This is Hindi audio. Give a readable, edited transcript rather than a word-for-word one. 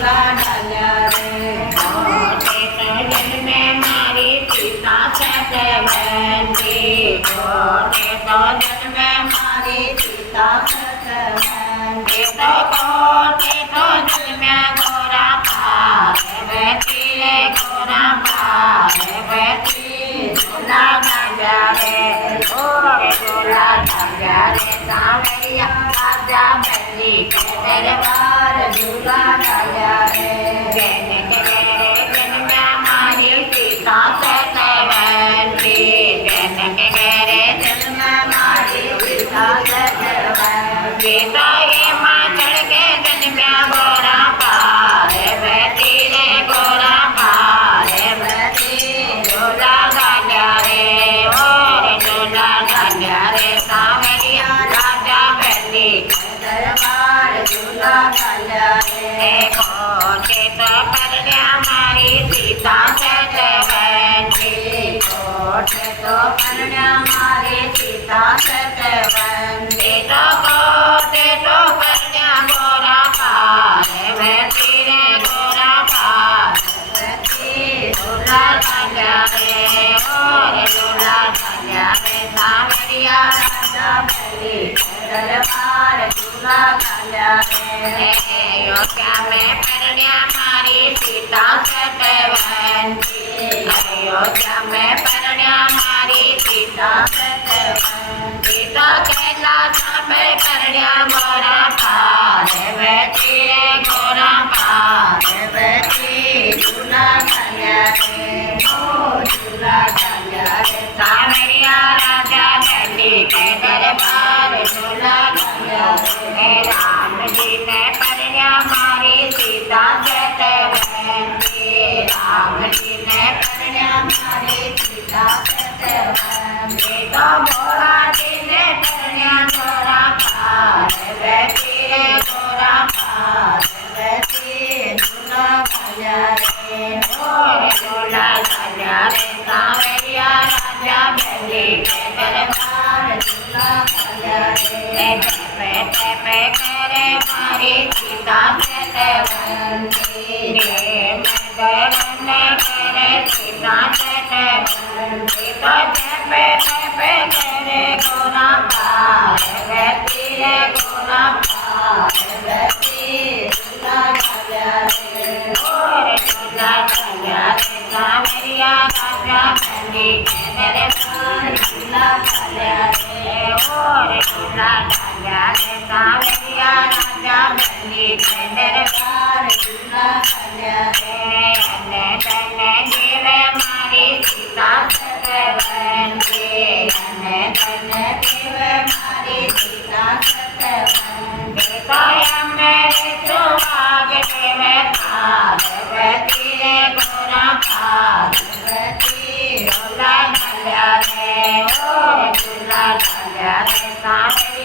डाल्या रे गोटे तो जन्मे मारी सीता सतवंती गोटे तो जन्मे मारी सीता सतवंती तो गोटे तो जन्मे गोरा पार्वती रे गोरा पार्वती झूला डाल्या रे गोरे झूला डाल्या रे सांवरिया राजा बली के दरबार झूला डाल्या रे जनक रे जन्मा मारी सीता सतवंती जनक रे जन्मा मारी सीता सतवंती तो हिमाचल के जन्मा गोरा पार्वती रे गोरा पार्वती झूला डाल्या रे और झूला डाल्या रे सांवरिया राजा बली दरबार झूला डाल्या रे गोटे तो कन्या मारी सीता सतवंती गोटे तो कन्या मारी सीता सतवंती तो गोटे तो कन्या गोरा पार्वती रे गोरा पार्वती झूला डाल्या रे और झूला डाल्या रे सांवरिया राजा बली दरबार झूला डाल्या रे अयोध्या में कन्या मारी सीता सतवंती अयोध्या में कन्या मारी सीता सतवंती तो कैलाश में कन्या गोरा पार्वती रे गोरा पार्वती झूला डाल्या रे ओ झूला डाल्या रे सांवरिया राजा बली के दरबार झूला डाल्या रे राम जी ने कन्या मारी सीता सतवंती राम जी ने कन्या मारी सीता सतवंती तो भोला जी ने कन्या गोरा पार्वती रे गोरा पार्वती झूला डाल्या रे और झूला डाल्या रे सांवरिया राजा बली के दरबार झूला डाल्या रे पे करे मारी सीता सतवंती मैं करे सीता सतवंती तो पे करे गोरा पार्वती रे गोरा पार्वती झूला डाल्या रे और झूला डाल्या रे सांवरिया राजा बली के दरबार झूला डाल्या रे और झूला डाल्या रे सांवरिया राजा बली के दरबार झूला डाल्या रे अन्न धन देवे मारी सीता सतवंती अन्न धन देवे मारी सीता सतवंती तो मेरे सुहाग देवे पार्वती रे गोरा पार्वती झूला डाल्या रे और झूला डाल्या रे सांवरिया